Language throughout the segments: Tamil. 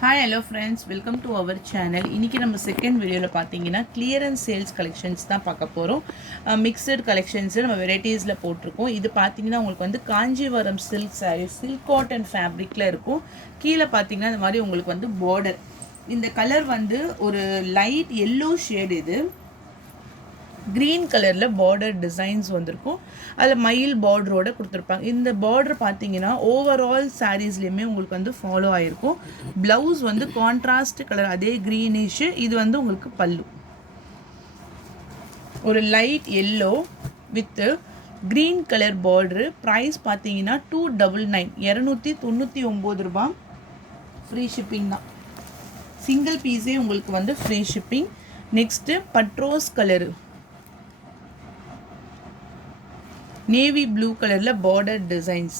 Hi hello friends, welcome to our channel. இன்றைக்கி நம்ம செகண்ட் வீடியோவில் பார்த்தீங்கன்னா கிளியரன்ஸ் சேல்ஸ் கலெக்ஷன்ஸ் தான் பார்க்க போகிறோம். மிக்சட் கலெக்ஷன்ஸு நம்ம வெரைட்டிஸில் போட்டிருக்கோம். இது பார்த்தீங்கன்னா உங்களுக்கு வந்து Kanjeevaram silk sari, silk cotton ஃபேப்ரிக்கில் இருக்கும். கீழே பார்த்தீங்கன்னா இந்த மாதிரி உங்களுக்கு வந்து பார்டர், இந்த கலர் வந்து ஒரு லைட் எல்லோ ஷேடு, இது க்ரீன் கலரில் பார்டர் டிசைன்ஸ் வந்திருக்கும். அதில் மயில் பார்டரோடு கொடுத்துருப்பாங்க. இந்த பார்டர் பார்த்தீங்கன்னா ஓவரால் சாரீஸ்லேயுமே உங்களுக்கு வந்து ஃபாலோ ஆகிருக்கும். ப்ளவுஸ் வந்து கான்ட்ராஸ்ட் கலர், அதே க்ரீனிஷு. இது வந்து உங்களுக்கு பல்லு ஒரு light yellow with green colour border. Price பார்த்தீங்கன்னா 299, 299 ரூபா. ஃப்ரீ ஷிப்பிங் தான், சிங்கிள் பீஸே உங்களுக்கு வந்து ஃப்ரீ ஷிப்பிங். நெக்ஸ்ட்டு பட்ரோஸ் கலரு, நேவி ப்ளூ கலரில் பார்டர் டிசைன்ஸ்.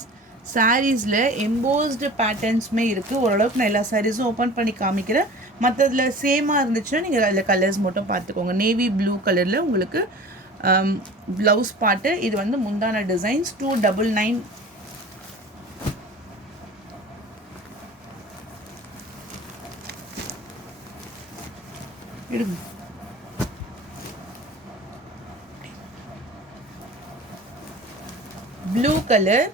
சாரீஸில் எம்போஸ்டு பேட்டர்ன்ஸுமே இருக்குது. ஓரளவுக்கு நான் எல்லா சாரீஸும் ஓப்பன் பண்ணி காமிக்கிறேன். மற்றதில் சேமாக இருந்துச்சுன்னா நீங்கள் அதில் கலர்ஸ் மட்டும் பார்த்துக்கோங்க. நேவி ப்ளூ கலரில் உங்களுக்கு ப்ளவுஸ் பாட்டு. இது வந்து முந்தான டிசைன்ஸ். 299. எடுங்க. ப்ளூ கலர்,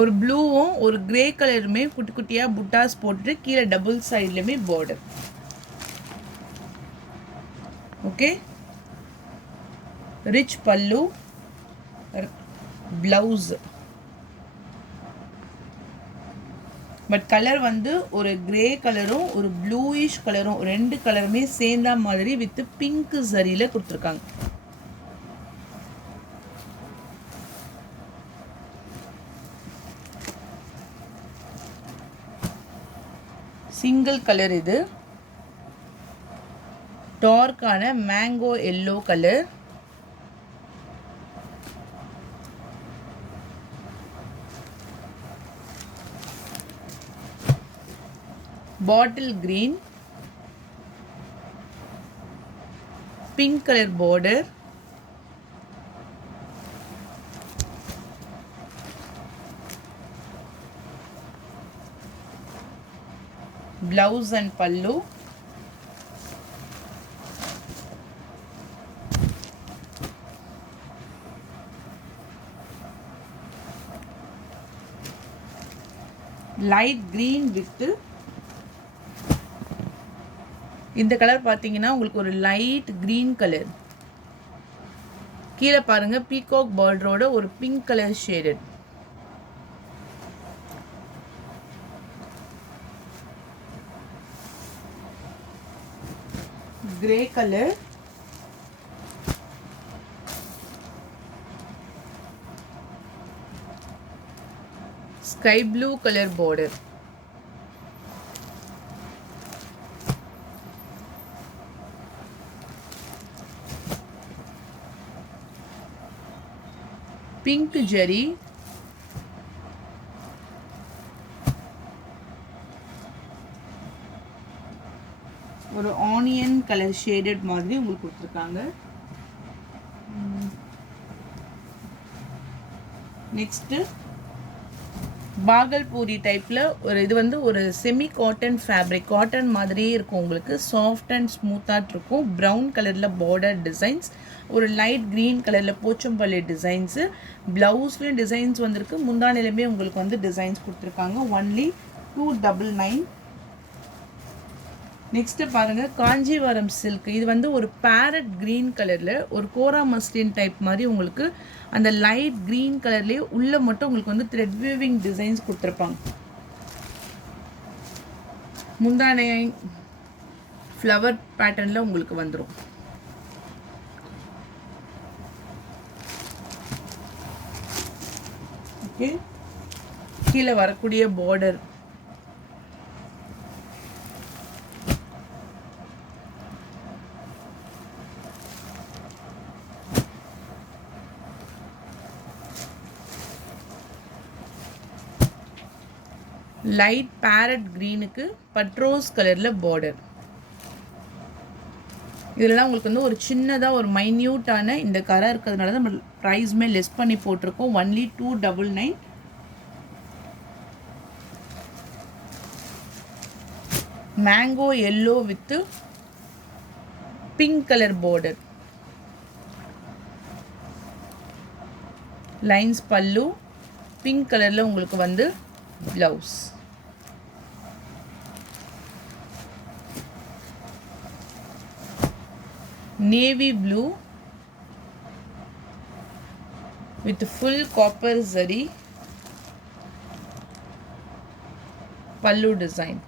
ஒரு ப்ளூவும் ஒரு கிரே கலருமே குட்டி குட்டியாக புட்டாஸ் போட்டுட்டு கீழே double சைட்லையுமே border. Okay, rich pallu, blouse. But colour வந்து ஒரு கிரே கலரும் ஒரு ப்ளூயிஷ் கலரும், ரெண்டு கலருமே சேர்ந்த மாதிரி வித் பிங்க் சரியில் கொடுத்துருக்காங்க. சிங்கிள் கலர், இது டார்க்கான mango yellow colour. Bottle green, pink colour border. Blouse and pallu. Light green with இந்த கலர் பார்த்தீங்கன்னா உங்களுக்கு ஒரு லைட் கிரீன் கலர். கீழே பாருங்க, பீகாக் பார்டரோட ஒரு pink colour shaded. Grey colour, sky blue colour border, pink zari, ஒரு ஆனியன் கலர் ஷேடட் மாதிரி உங்களுக்கு கொடுத்துருக்காங்க. நெக்ஸ்ட்டு பாகல்பூரி டைப்பில் ஒரு, இது வந்து ஒரு செமி காட்டன் ஃபேப்ரிக், காட்டன் மாதிரியே இருக்கும் உங்களுக்கு. சாஃப்ட் அண்ட் ஸ்மூத்தாக இருக்கும். ப்ரௌன் கலரில் பார்டர் டிசைன்ஸ், ஒரு லைட் க்ரீன் கலரில் போச்சம்பள்ளி டிசைன்ஸு. ப்ளவுஸ்லேயும் டிசைன்ஸ் வந்திருக்கு. முந்தானிலுமே உங்களுக்கு வந்து டிசைன்ஸ் கொடுத்துருக்காங்க. ஒன்லி 299. நெக்ஸ்ட்டு பாருங்கள், காஞ்சிவரம் சில்க். இது வந்து ஒரு பேரட் க்ரீன் கலரில் ஒரு கோரா மஸ்லின் டைப் மாதிரி உங்களுக்கு அந்த லைட் க்ரீன் கலர்லேயே உள்ளே மட்டும் உங்களுக்கு வந்து த்ரெட் வீவிங் டிசைன்ஸ் கொடுத்துருப்பாங்க. முந்தானை ஃப்ளவர் பேட்டர்னில் உங்களுக்கு வந்துடும். ஓகே, கீழே வரக்கூடிய பார்டர். லைட் பேரட் க்ரீனுக்கு பட்ரோஸ் கலரில் பார்டர். இதெல்லாம் உங்களுக்கு வந்து ஒரு சின்னதாக ஒரு மைன்யூட்டான இந்த கரை இருக்கிறதுனால தான் நம்ம ப்ரைஸுமே லெஸ் பண்ணி போட்டிருக்கோம். Only 299. Mango yellow with pink colour border. Lines பல்லு, பிங்க் கலரில் உங்களுக்கு வந்து blouse. Navy blue with full copper zari பல்லு டிசைன்.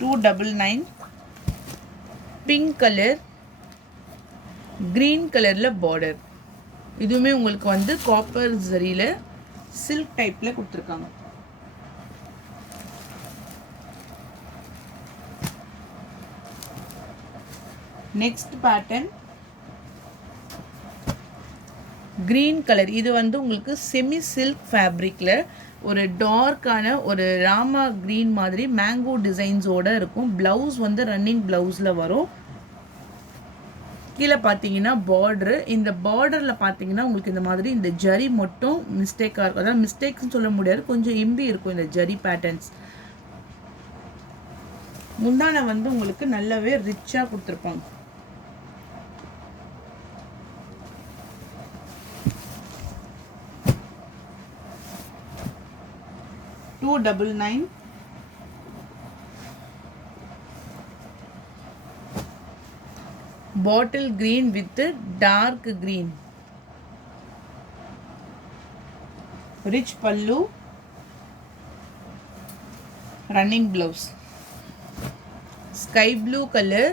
$299. பிங்க் கலர் க்ரீன் கலரில் பார்டர். இதுவுமே உங்களுக்கு வந்து காப்பர் ஜரியில் சில்க் டைப்பில் கொடுத்துருக்காங்க. Next pattern green colour. இது வந்து உங்களுக்கு செமி சில்க் ஃபேப்ரிக்கில் ஒரு டார்க்கான ஒரு ராமா க்ரீன் மாதிரி மேங்கோ டிசைன்ஸோடு இருக்கும். ப்ளவுஸ் வந்து ரன்னிங் ப்ளவுஸில் வரும். கீழே பார்த்தீங்கன்னா பார்டரு. இந்த பார்டரில் பார்த்தீங்கன்னா உங்களுக்கு இந்த மாதிரி இந்த ஜரி மட்டும் மிஸ்டேக்காக இருக்கும். அதாவது மிஸ்டேக்ஸ்னு சொல்ல முடியாது, கொஞ்சம் இம்பி இருக்கும் இந்த ஜரி பேட்டர்ன்ஸ். முந்தான வந்து உங்களுக்கு நல்லாவே ரிச்சாக கொடுத்துருப்பாங்க. $299. Bottle green with dark green. Rich pallu, running blouse. Sky blue color,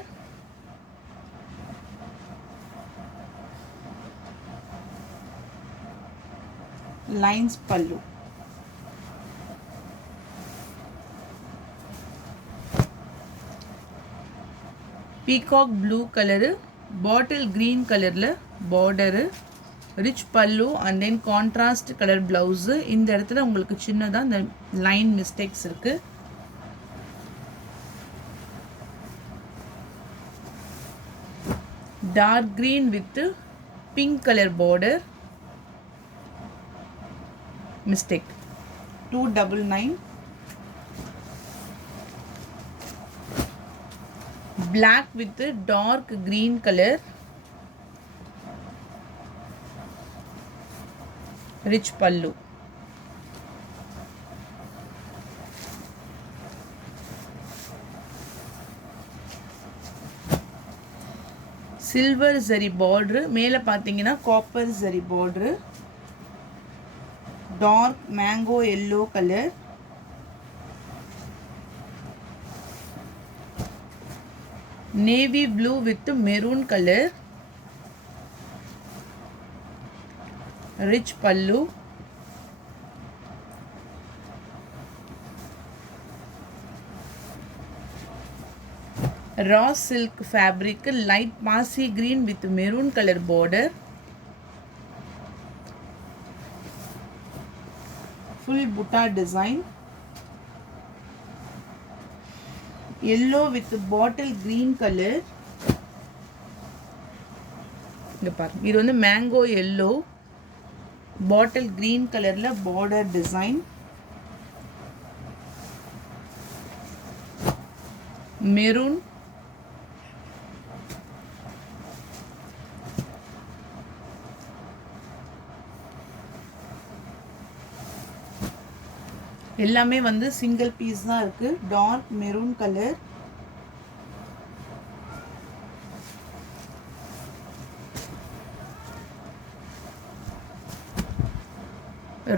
lines pallu. Peacock blue colour, bottle green கலரில் border, rich pallu and then contrast colour blouse. இந்த இடத்துல உங்களுக்கு சின்னதாக இந்த லைன் மிஸ்டேக்ஸ் இருக்குது. Dark green with pink colour border mistake. $299. black with dark green color, rich pallu. Silver zari border, மேலே பார்த்தீங்கன்னா copper zari border, dark mango yellow color, navy blue with maroon color, rich pallu, raw silk fabric, light mossy green with maroon color border, full butta design, yellow with bottle green color. இங்க பாருங்க, இது வந்து மேங்கோ yellow bottle green கலர்ல border design, maroon, எல்லாமே வந்து சிங்கிள் பீஸ் தான் இருக்கு. Dark maroon colour,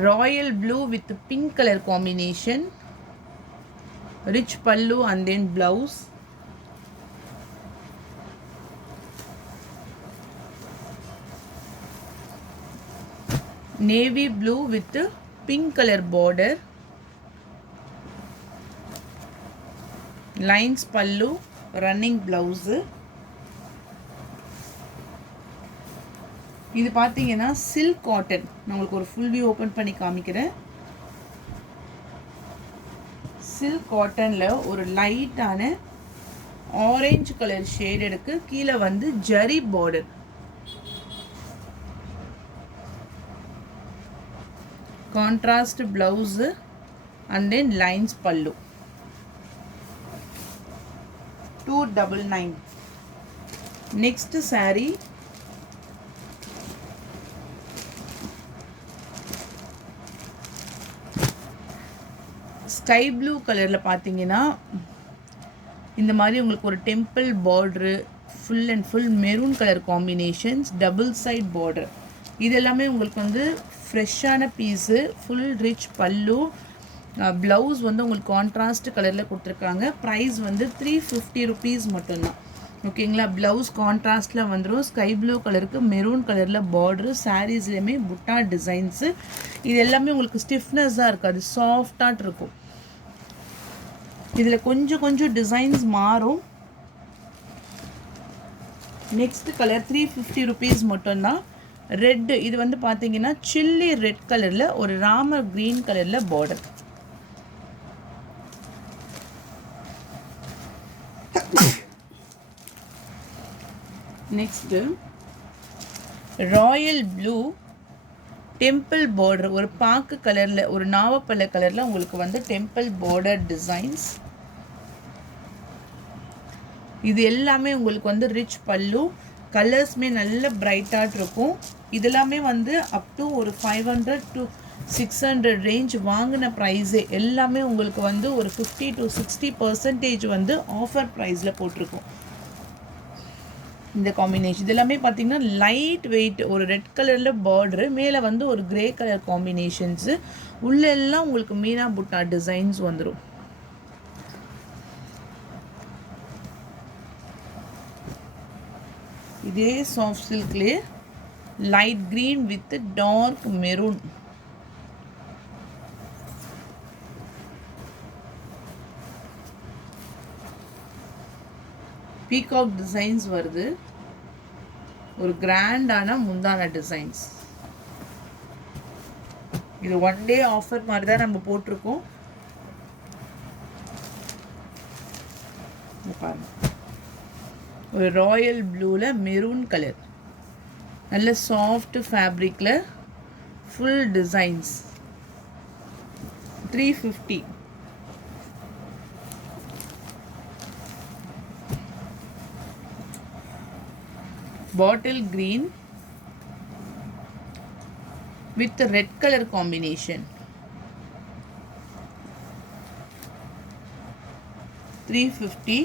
royal blue with pink colour combination, rich pallu and then blouse, navy blue with pink colour border, lines pallu, running blouse. இது பார்த்தீங்கன்னா சில்க் காட்டன். நான் உங்களுக்கு ஒரு ஃபுல் வியூ ஓப்பன் பண்ணி காமிக்கிறேன். சில்க் காட்டனில் ஒரு லைட்டான ஆரஞ்சு கலர் ஷேடடுக்கு கீழே வந்து zari border. Contrast blouse and then lines பல்லு. 299. நெக்ஸ்ட் saree ஸ்கை ப்ளூ கலரில் பார்த்தீங்கன்னா இந்த மாதிரி உங்களுக்கு ஒரு temple border, full and full maroon colour combinations, double side border. இது எல்லாமே உங்களுக்கு வந்து ஃப்ரெஷ்ஷான piece, full rich pallu, blouse வந்து உங்களுக்கு கான்ட்ராஸ்ட் கலரில் கொடுத்துருக்காங்க. ப்ரைஸ் வந்து 350 ருபீஸ் மட்டும்தான். ஓகேங்களா? ப்ளவுஸ் கான்ட்ராஸ்ட்டில் வந்துடும். ஸ்கை ப்ளூ கலருக்கு மெரூன் கலரில் பார்டரு, சாரீஸ்லேயுமே புட்டா டிசைன்ஸு. இது எல்லாமே உங்களுக்கு ஸ்டிஃப்னஸாக இருக்காது, சாஃப்டாக இருக்கும். இதில் கொஞ்சம் கொஞ்சம் டிசைன்ஸ் மாறும். நெக்ஸ்ட் கலர் 350 ருபீஸ் மட்டும்தான். ரெட்டு, இது வந்து பார்த்தீங்கன்னா சில்லி ரெட் கலரில் ஒரு ராமர் க்ரீன் கலரில் border. Next Royal blue temple border, ஒரு பாக்கு கலரில், ஒரு நாவப்பழ கலரில் உங்களுக்கு வந்து டெம்பிள் பார்டர் டிசைன்ஸ். இது எல்லாமே உங்களுக்கு வந்து ரிச் பல்லு, கலர்ஸ்மே நல்ல பிரைட்டாக இருக்கும். இதெல்லாமே வந்து அப் டு ஒரு 500 to 600 ரேஞ்ச் வாங்கின ப்ரைஸே எல்லாமே உங்களுக்கு வந்து ஒரு 50 to 60% வந்து ஆஃபர் ப்ரைஸில் போட்டிருக்கும். இந்த காம்பினேஷன் இது எல்லாமே பார்த்தீங்கன்னா லைட் வெயிட், ஒரு ரெட் கலரில் பார்டரு, மேலே வந்து ஒரு கிரே கலர் காம்பினேஷன்ஸு, உள்ளெல்லாம் உங்களுக்கு மீனா புட்டா டிசைன்ஸ் வந்துடும். இதே சாஃப்ட் சில்க்லேயே light green with dark maroon. Peacock designs வருது, ஒரு கிராண்டான முந்தான டிசைன்ஸ். இது ஒன் டே ஆஃபர் மாதிரி தான் நம்ம போட்டிருக்கோம். பாருங்க, ஒரு ராயல் ப்ளூவில் மெரூன் கலர், நல்ல சாஃப்ட் ஃபேப்ரிக்கில் full designs. 350. Bottle green with red color combination. 350.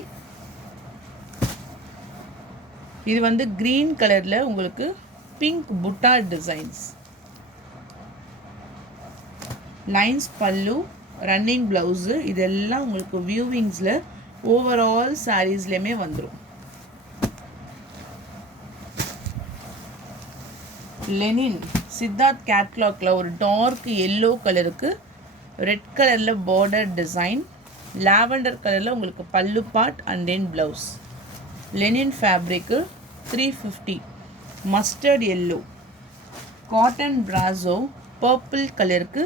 இது வந்து green கலர்ல உங்களுக்கு பிங்க் புட்டா designs, lines pallu, running blouse. இதெல்லாம் உங்களுக்கு வியூவிங்ஸில் ஓவரால் சாரீஸ்லேயுமே வந்துடும். லெனின் சித்தார்த் கேட்லாக்ல ஒரு டார்க் எல்லோ கலருக்கு ரெட் கலரில் பார்டர் டிசைன், லாவெண்டர் கலரில் உங்களுக்கு பல்லு part and then blouse. Lenin fabric 350. Mustard yellow, cotton brasso, purple கலருக்கு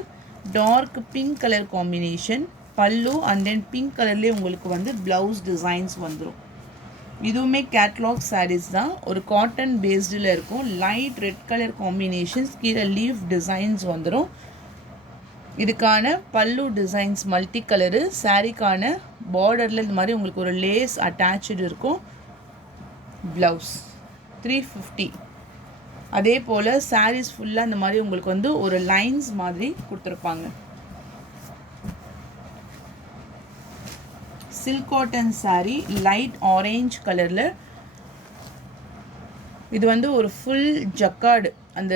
டார்க் பிங்க் கலர் காம்பினேஷன், பல்லு அண்ட் தென் பிங்க் கலர்லேயே உங்களுக்கு வந்து ப்ளவுஸ் டிசைன்ஸ் வந்துடும். இதுவுமே கேட்லாக் சாரீஸ் தான், ஒரு காட்டன் பேஸ்டில் இருக்கும். லைட் ரெட் கலர் காம்பினேஷன்ஸ், கீழே லீஃப் டிசைன்ஸ் வந்துடும். இதுக்கான பல்லு டிசைன்ஸ் மல்டி கலரு. சாரீக்கான பார்டரில் இந்த மாதிரி உங்களுக்கு ஒரு லேஸ் அட்டாச்சு இருக்கும். ப்ளவுஸ் 350. அதே போல் சாரீஸ் ஃபுல்லாக இந்த மாதிரி உங்களுக்கு வந்து ஒரு லைன்ஸ் மாதிரி கொடுத்துருப்பாங்க. Silk cotton sari light orange கலரில், இது வந்து ஒரு ஃபுல் ஜக்கார்டு, அந்த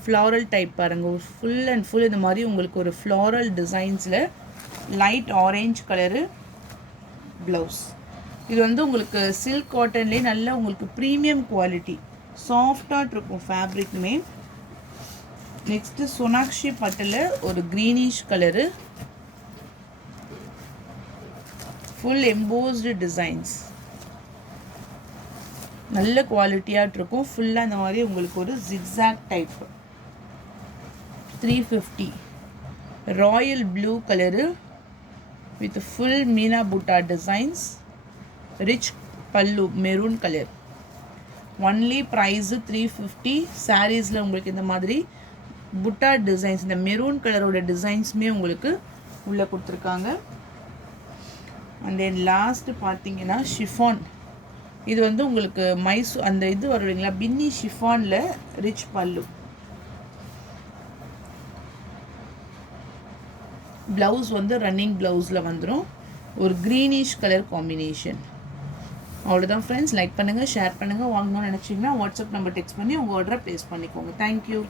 ஃப்ளாரல் டைப் பாருங்கள், ஒரு ஃபுல் அண்ட் ஃபுல் இந்த மாதிரி உங்களுக்கு ஒரு ஃப்ளாரல் டிசைன்ஸில் லைட் ஆரேஞ்ச் கலரு ப்ளவுஸ். இது வந்து உங்களுக்கு சில்க் காட்டன்லேயே நல்ல உங்களுக்கு ப்ரீமியம் குவாலிட்டி, சாஃப்டாக இருக்கும் ஃபேப்ரிக்குமே. நெக்ஸ்ட்டு சோனாக்ஷி பட்டில் ஒரு greenish colour, full embossed designs, நல்ல குவாலிட்டியாக இருக்கும். ஃபுல்லாக இந்த மாதிரி உங்களுக்கு ஒரு zigzag type. 350. Royal blue colour with full meena butta designs, rich pallu maroon colour. Only price 350. சாரீஸில் உங்களுக்கு இந்த மாதிரி புட்டா டிசைன்ஸ், இந்த மெரூன் கலரோட டிசைன்ஸுமே உங்களுக்கு உள்ளே கொடுத்துருக்காங்க. அண்ட் தென் லாஸ்ட்டு பார்த்தீங்கன்னா ஷிஃபான். இது வந்து உங்களுக்கு மைசூர் அந்த இது வரும் இல்லைங்களா, பின்னி ஷிஃபானில் ரிச் பல்லு. ப்ளவுஸ் வந்து ரன்னிங் ப்ளவுஸில் வந்துடும். ஒரு க்ரீனிஷ் கலர் காம்பினேஷன். அவ்வளோதான் ஃப்ரெண்ட்ஸ். லைக் பண்ணுங்கள், ஷேர் பண்ணுங்கள். வாங்கணும்னு நினச்சிங்கன்னா வாட்ஸ்அப் நம்பர் டெக்ஸ்ட் பண்ணி உங்கள் ஆர்டரை ப்ளேஸ் பண்ணிக்கோங்க. தேங்க்யூ.